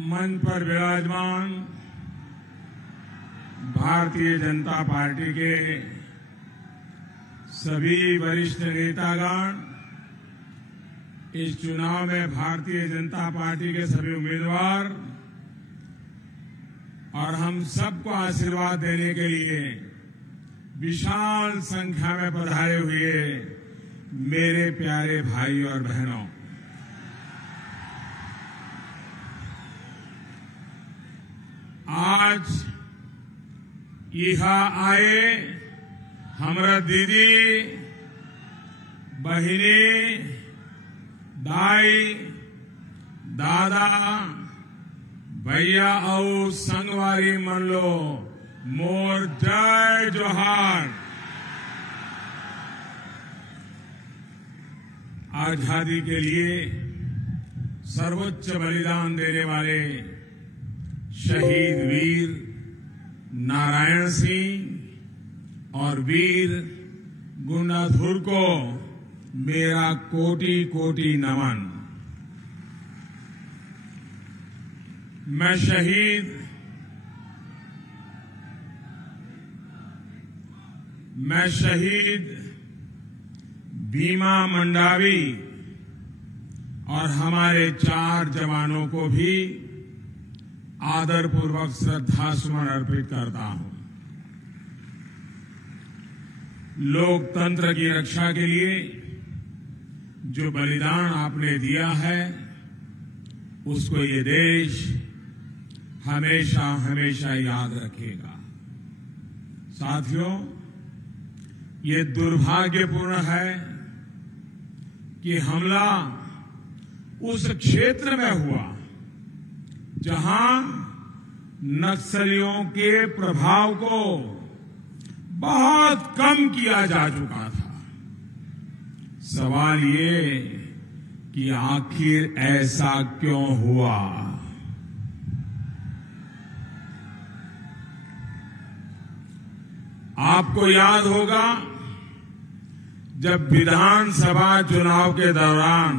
मंच पर विराजमान भारतीय जनता पार्टी के सभी वरिष्ठ नेतागण, इस चुनाव में भारतीय जनता पार्टी के सभी उम्मीदवार और हम सबको आशीर्वाद देने के लिए विशाल संख्या में पधारे हुए मेरे प्यारे भाई और बहनों, आज यहाँ आए हमरा दीदी, बहिनी, दाई, दादा, भैया और संगवारी मन लो मोर जय जोहार। आजादी के लिए सर्वोच्च बलिदान देने वाले शहीद वीर नारायण सिंह और वीर गुंडाधुर को मेरा कोटि कोटि नमन। मैं शहीद भीमा मंडावी और हमारे 4 जवानों को भी आदरपूर्वक श्रद्धासुमन अर्पित करता हूं। लोकतंत्र की रक्षा के लिए जो बलिदान आपने दिया है, उसको ये देश हमेशा हमेशा याद रखेगा। साथियों, ये दुर्भाग्यपूर्ण है कि हमला उस क्षेत्र में हुआ जहां नक्सलियों के प्रभाव को बहुत कम किया जा चुका था। सवाल ये कि आखिर ऐसा क्यों हुआ? आपको याद होगा, जब विधानसभा चुनाव के दौरान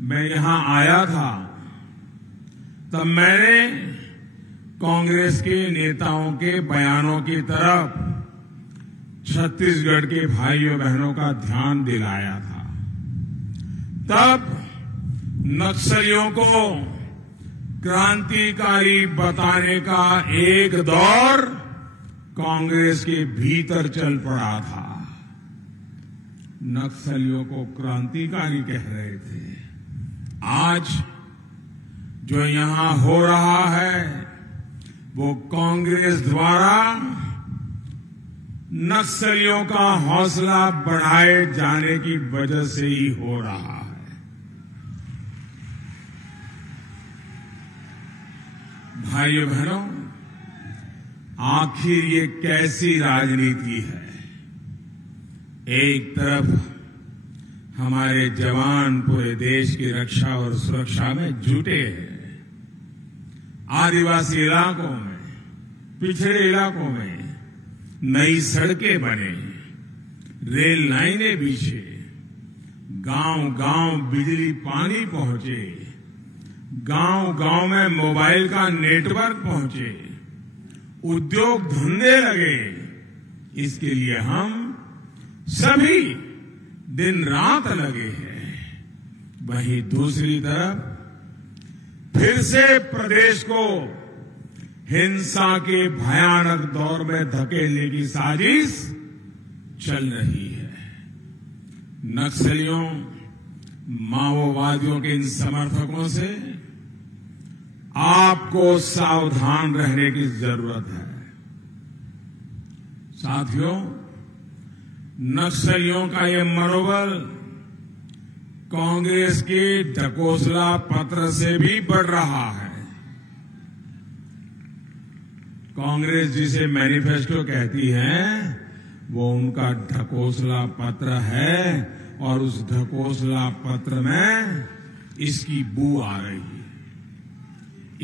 मैं यहां आया था, तब मैंने कांग्रेस के नेताओं के बयानों की तरफ छत्तीसगढ़ के भाइयों बहनों का ध्यान दिलाया था। तब नक्सलियों को क्रांतिकारी बताने का एक दौर कांग्रेस के भीतर चल पड़ा था। नक्सलियों को क्रांतिकारी कह रहे थे। आज जो यहां हो रहा है, वो कांग्रेस द्वारा नक्सलियों का हौसला बढ़ाए जाने की वजह से ही हो रहा है। भाइयों बहनों, आखिर ये कैसी राजनीति है? एक तरफ हमारे जवान पूरे देश की रक्षा और सुरक्षा में जुटे हैं। आदिवासी इलाकों में, पिछड़े इलाकों में नई सड़कें बने, रेल लाइनें बिछे, गांव-गांव बिजली पानी पहुंचे, गांव-गांव में मोबाइल का नेटवर्क पहुंचे, उद्योग धंधे लगे। इसके लिए हम सभी दिन रात लगे हैं। वहीं दूसरी तरफ फिर से प्रदेश को हिंसा के भयानक दौर में धकेलने की साजिश चल रही है। नक्सलियों, माओवादियों के इन समर्थकों से आपको सावधान रहने की जरूरत है। साथियों, नक्सलियों का ये मनोबल कांग्रेस के ढकोसला पत्र से भी बढ़ रहा है। कांग्रेस जिसे मैनिफेस्टो कहती है, वो उनका ढकोसला पत्र है और उस ढकोसला पत्र में इसकी बू आ रही है।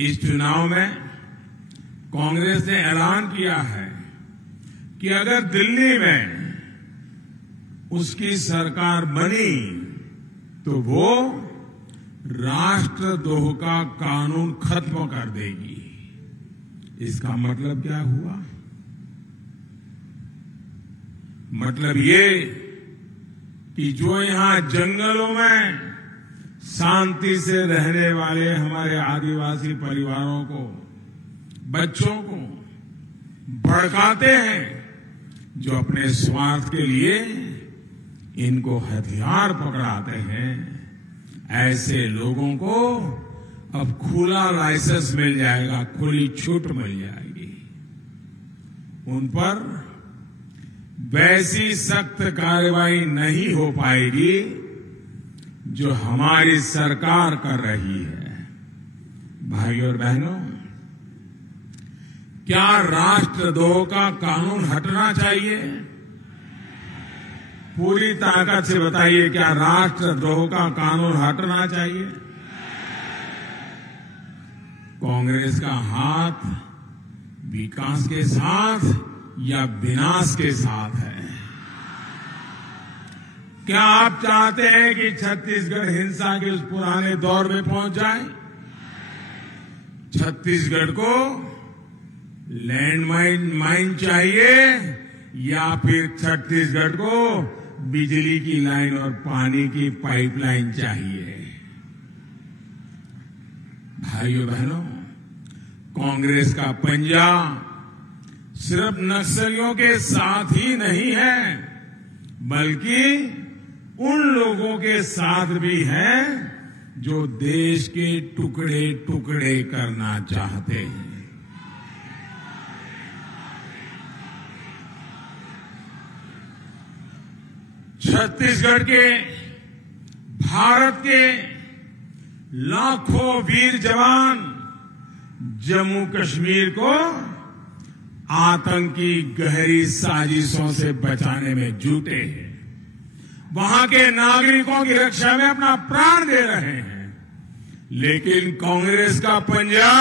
इस चुनाव में कांग्रेस ने ऐलान किया है कि अगर दिल्ली में उसकी सरकार बनी तो वो राष्ट्रद्रोह का कानून खत्म कर देगी। इसका मतलब क्या हुआ? मतलब ये कि जो यहां जंगलों में शांति से रहने वाले हमारे आदिवासी परिवारों को, बच्चों को भड़काते हैं, जो अपने स्वार्थ के लिए इनको हथियार पकड़ाते हैं, ऐसे लोगों को अब खुला लाइसेंस मिल जाएगा, खुली छूट मिल जाएगी। उन पर वैसी सख्त कार्रवाई नहीं हो पाएगी जो हमारी सरकार कर रही है। भाइयों और बहनों, क्या राष्ट्रद्रोह का कानून हटना चाहिए? पूरी ताकत से बताइए, क्या राष्ट्रद्रोह का कानून हटना चाहिए? कांग्रेस का हाथ विकास के साथ या विनाश के साथ है? क्या आप चाहते हैं कि छत्तीसगढ़ हिंसा के उस पुराने दौर में पहुंच जाए? छत्तीसगढ़ को लैंडमाइन चाहिए या फिर छत्तीसगढ़ को बिजली की लाइन और पानी की पाइपलाइन चाहिए? भाइयों बहनों, कांग्रेस का पंजा सिर्फ नक्सलियों के साथ ही नहीं है, बल्कि उन लोगों के साथ भी है जो देश के टुकड़े टुकड़े करना चाहते हैं। छत्तीसगढ़ के, भारत के लाखों वीर जवान जम्मू कश्मीर को आतंकी गहरी साजिशों से बचाने में जुटे हैं, वहां के नागरिकों की रक्षा में अपना प्राण दे रहे हैं। लेकिन कांग्रेस का पंजा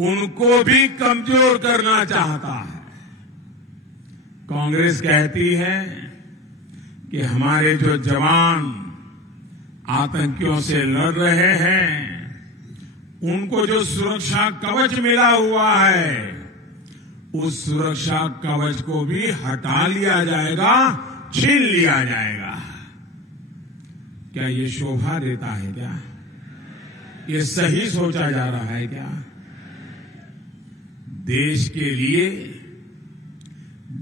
उनको भी कमजोर करना चाहता है। कांग्रेस कहती है कि हमारे जो जवान आतंकियों से लड़ रहे हैं, उनको जो सुरक्षा कवच मिला हुआ है, उस सुरक्षा कवच को भी हटा लिया जाएगा, छीन लिया जाएगा। क्या ये शोभा देता है? क्या ये सही सोचा जा रहा है? क्या देश के लिए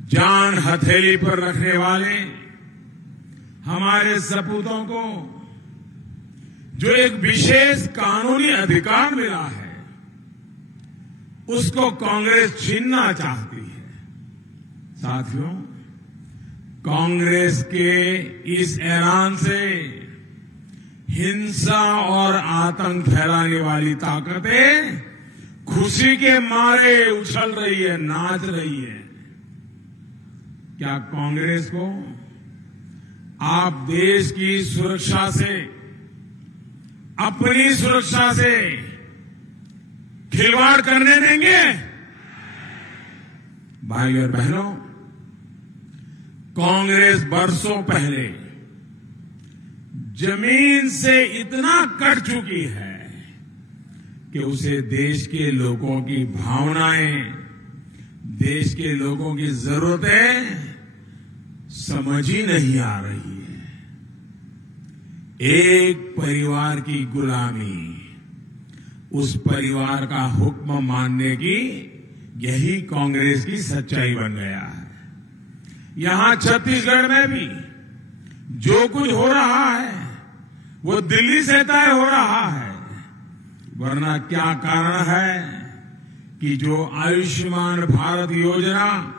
जान हथेली पर रखने वाले हमारे सपूतों को जो एक विशेष कानूनी अधिकार मिला है, उसको कांग्रेस छीनना चाहती है। साथियों, कांग्रेस के इस ऐलान से हिंसा और आतंक फैलाने वाली ताकतें खुशी के मारे उछल रही है, नाच रही है। क्या कांग्रेस को आप देश की सुरक्षा से, अपनी सुरक्षा से खिलवाड़ करने देंगे? भाइयों और बहनों, कांग्रेस बरसों पहले जमीन से इतना कट चुकी है कि उसे देश के लोगों की भावनाएं, देश के लोगों की जरूरतें समझ ही नहीं आ रही है। एक परिवार की गुलामी, उस परिवार का हुक्म मानने की यही कांग्रेस की सच्चाई बन गया है। यहां छत्तीसगढ़ में भी जो कुछ हो रहा है वो दिल्ली से तय हो रहा है, वरना क्या कारण है कि जो आयुष्मान भारत योजना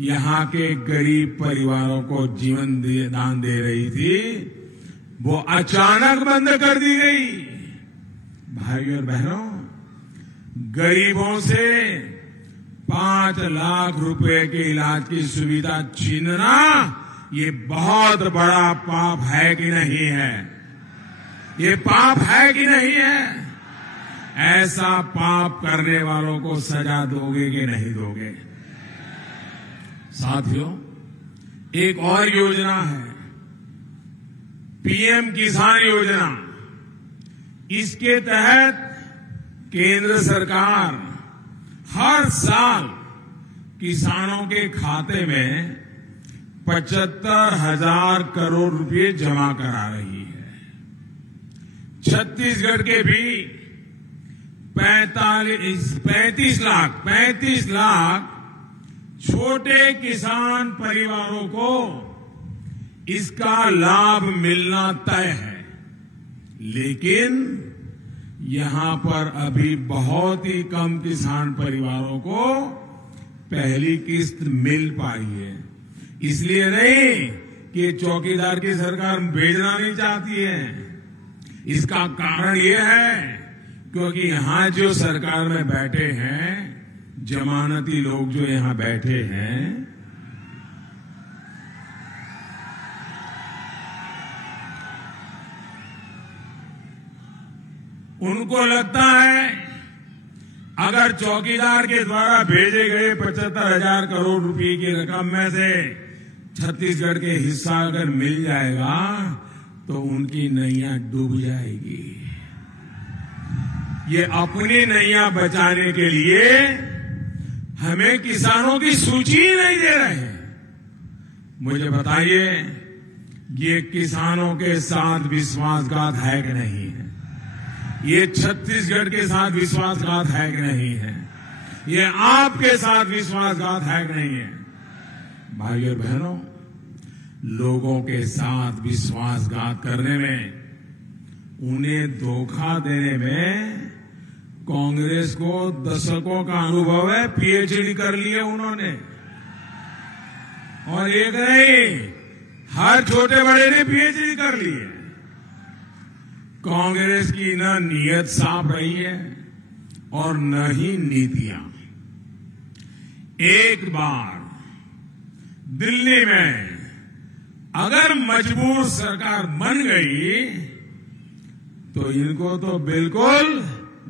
यहां के गरीब परिवारों को जीवन दान दे रही थी, वो अचानक बंद कर दी गई। भाइयों और बहनों, गरीबों से 5 लाख रुपए के इलाज की सुविधा छीनना ये बहुत बड़ा पाप है कि नहीं है? ये पाप है कि नहीं है? ऐसा पाप करने वालों को सजा दोगे कि नहीं दोगे? साथियों, एक और योजना है पीएम किसान योजना, इसके तहत केंद्र सरकार हर साल किसानों के खाते में 75,000 करोड़ रुपए जमा करा रही है। छत्तीसगढ़ के भी 35 लाख छोटे किसान परिवारों को इसका लाभ मिलना तय है। लेकिन यहां पर अभी बहुत ही कम किसान परिवारों को पहली किस्त मिल पाई है। इसलिए नहीं कि चौकीदार की सरकार भेजना नहीं चाहती है, इसका कारण ये है क्योंकि यहां जो सरकार में बैठे हैं, जमानती लोग जो यहां बैठे हैं, उनको लगता है अगर चौकीदार के द्वारा भेजे गए 75,000 करोड़ रुपए की रकम में से छत्तीसगढ़ के हिस्सा अगर मिल जाएगा तो उनकी नैया डूब जाएगी। ये अपनी नैया बचाने के लिए हमें किसानों की सूची ही नहीं दे रहे। मुझे बताइए, ये किसानों के साथ विश्वासघात है कि नहीं है? ये छत्तीसगढ़ के साथ विश्वासघात है कि नहीं है? ये आपके साथ विश्वासघात है कि नहीं है? भाइयों और बहनों, लोगों के साथ विश्वासघात करने में, उन्हें धोखा देने में कांग्रेस को दशकों का अनुभव है। पीएचडी कर लिए उन्होंने, और एक नहीं, हर छोटे बड़े ने पीएचडी कर ली है। कांग्रेस की न नीयत साफ रही है और न ही नीतियां। एक बार दिल्ली में अगर मजबूर सरकार बन गई तो इनको तो बिल्कुल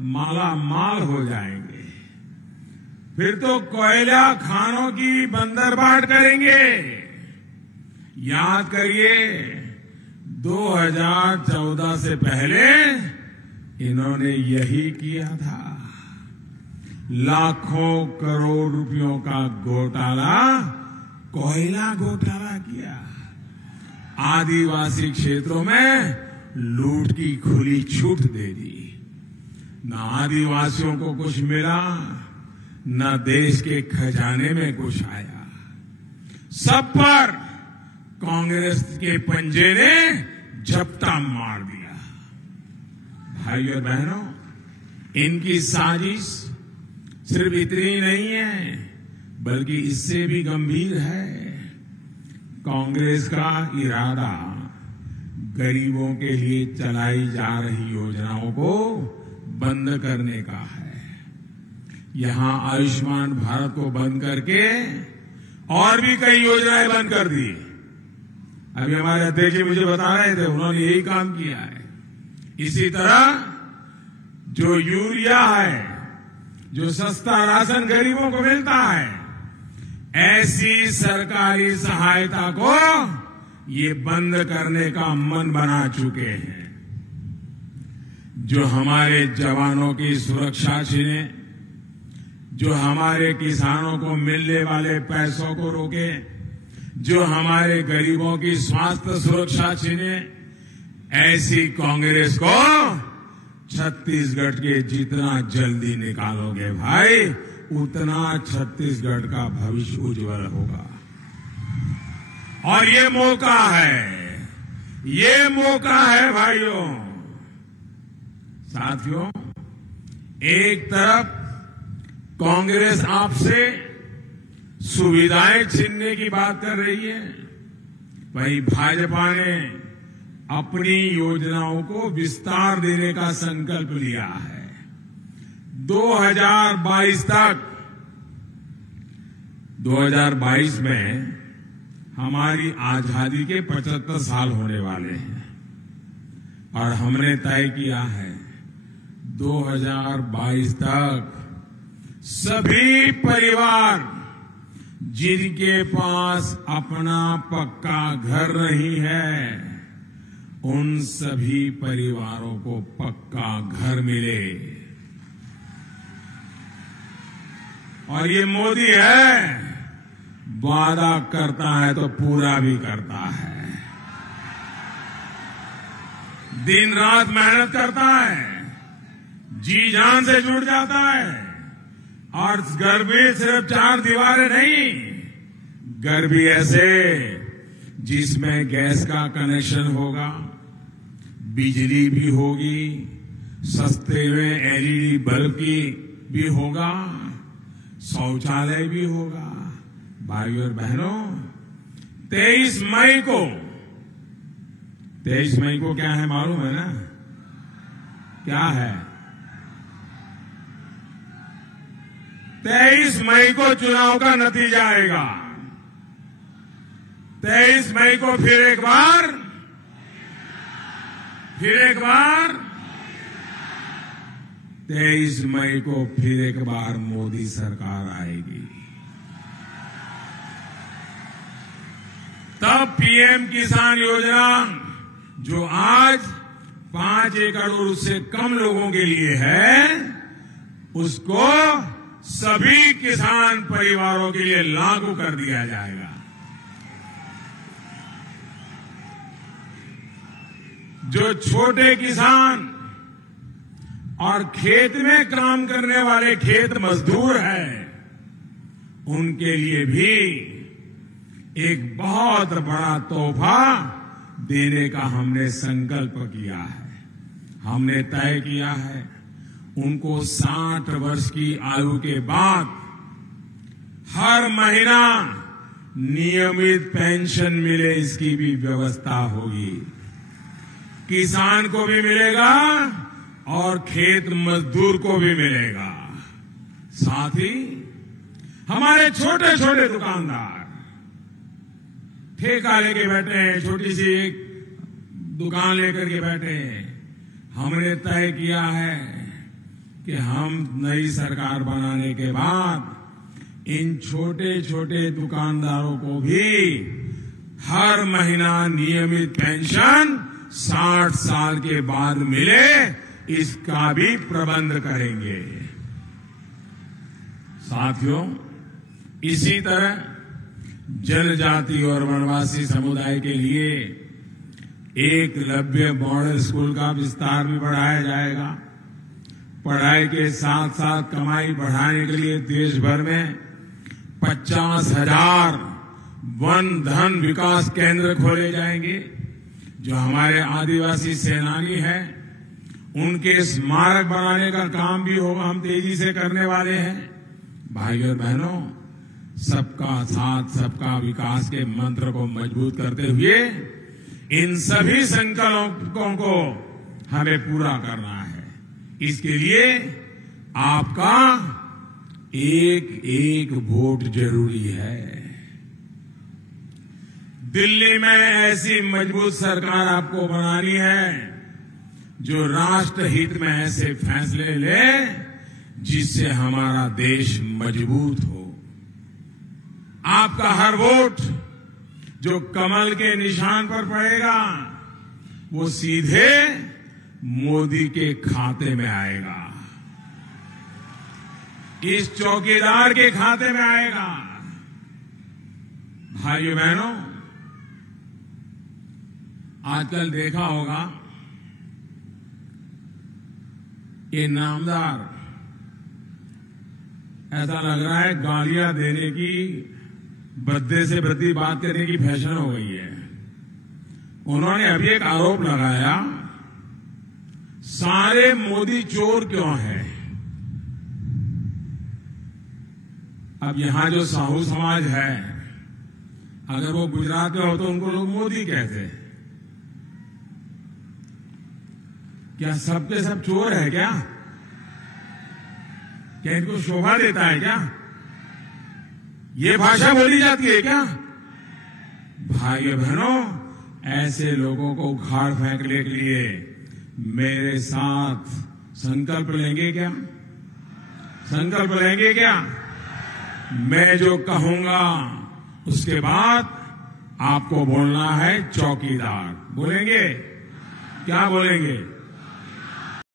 माला माल हो जाएंगे। फिर तो कोयला खानों की बंदरबाट करेंगे। याद करिए, 2014 से पहले इन्होंने यही किया था। लाखों करोड़ रुपयों का घोटाला, कोयला घोटाला किया। आदिवासी क्षेत्रों में लूट की खुली छूट दे दी। न आदिवासियों को कुछ मिला, न देश के खजाने में कुछ आया। सब पर कांग्रेस के पंजे ने झपटा मार दिया। भाइयों और बहनों, इनकी साजिश सिर्फ इतनी नहीं है, बल्कि इससे भी गंभीर है। कांग्रेस का इरादा गरीबों के लिए चलाई जा रही योजनाओं को बंद करने का है। यहां आयुष्मान भारत को बंद करके और भी कई योजनाएं बंद कर दी। अभी हमारे अध्यक्ष मुझे बता रहे थे, उन्होंने यही काम किया है। इसी तरह जो यूरिया है, जो सस्ता राशन गरीबों को मिलता है, ऐसी सरकारी सहायता को ये बंद करने का मन बना चुके हैं। जो हमारे जवानों की सुरक्षा छीने, जो हमारे किसानों को मिलने वाले पैसों को रोके, जो हमारे गरीबों की स्वास्थ्य सुरक्षा छीने, ऐसी कांग्रेस को छत्तीसगढ़ के जितना जल्दी निकालोगे भाई, उतना छत्तीसगढ़ का भविष्य उज्जवल होगा। और ये मौका है, ये मौका है भाइयों। साथियों, एक तरफ कांग्रेस आपसे सुविधाएं छीनने की बात कर रही है, वहीं भाजपा ने अपनी योजनाओं को विस्तार देने का संकल्प लिया है। 2022 में हमारी आजादी के 75 साल होने वाले हैं और हमने तय किया है 2022 तक सभी परिवार जिनके पास अपना पक्का घर नहीं है, उन सभी परिवारों को पक्का घर मिले। और ये मोदी है, वादा करता है तो पूरा भी करता है। दिन रात मेहनत करता है, जी जान से जुट जाता है। और घर भी सिर्फ 4 दीवारें नहीं, घर भी ऐसे जिसमें गैस का कनेक्शन होगा, बिजली भी होगी, सस्ते में एलईडी बल्ब की भी होगा, शौचालय भी होगा। भाइयों और बहनों, 23 मई को क्या है मालूम है ना? क्या है? 23 मई को चुनाव का नतीजा आएगा। 23 मई को फिर एक बार 23 मई को फिर एक बार मोदी सरकार आएगी। तब पीएम किसान योजना, जो आज 5 एकड़ और उससे कम लोगों के लिए है, उसको सभी किसान परिवारों के लिए लागू कर दिया जाएगा। जो छोटे किसान और खेत में काम करने वाले खेत मजदूर हैं, उनके लिए भी एक बहुत बड़ा तोहफा देने का हमने संकल्प किया है। हमने तय किया है उनको 60 वर्ष की आयु के बाद हर महीना नियमित पेंशन मिले, इसकी भी व्यवस्था होगी। किसान को भी मिलेगा और खेत मजदूर को भी मिलेगा। साथ ही हमारे छोटे छोटे दुकानदार ठेका लेके बैठे हैं, छोटी सी एक दुकान लेकर के बैठे हैं। हमने तय किया है कि हम नई सरकार बनाने के बाद इन छोटे छोटे दुकानदारों को भी हर महीना नियमित पेंशन 60 साल के बाद मिले, इसका भी प्रबंध करेंगे। साथियों, इसी तरह जनजाति और वनवासी समुदाय के लिए एकलव्य मॉडल स्कूल का विस्तार भी बढ़ाया जाएगा। पढ़ाई के साथ साथ कमाई बढ़ाने के लिए देश भर में 50,000 वन धन विकास केंद्र खोले जाएंगे। जो हमारे आदिवासी सेनानी हैं, उनके स्मारक बनाने का काम भी होगा, हम तेजी से करने वाले हैं। भाइयों और बहनों, सबका साथ सबका विकास के मंत्र को मजबूत करते हुए इन सभी संकल्पों को हमें पूरा करना है। इसके लिए आपका एक एक वोट जरूरी है। दिल्ली में ऐसी मजबूत सरकार आपको बनानी है जो राष्ट्र हित में ऐसे फैसले ले जिससे हमारा देश मजबूत हो। आपका हर वोट जो कमल के निशान पर पड़ेगा, वो सीधे मोदी के खाते में आएगा, इस चौकीदार के खाते में आएगा। भाइयों बहनों, आजकल देखा होगा ये नामदार, ऐसा लग रहा है गालियां देने की, भद्दे से भद्दी बात करने की फैशन हो गई है। उन्होंने अभी एक आरोप लगाया, सारे मोदी चोर क्यों हैं? अब यहां जो साहू समाज है, अगर वो गुजरात में हो तो उनको लोग मोदी कहते हैं। क्या सबके सब चोर है क्या? क्या इनको शोभा देता है क्या? ये भाषा बोली जाती है क्या? भाइयों बहनों, ऐसे लोगों को उखाड़ फेंकने के लिए मेरे साथ संकल्प लेंगे क्या? संकल्प लेंगे क्या? मैं जो कहूंगा उसके बाद आपको बोलना है चौकीदार। बोलेंगे? क्या बोलेंगे?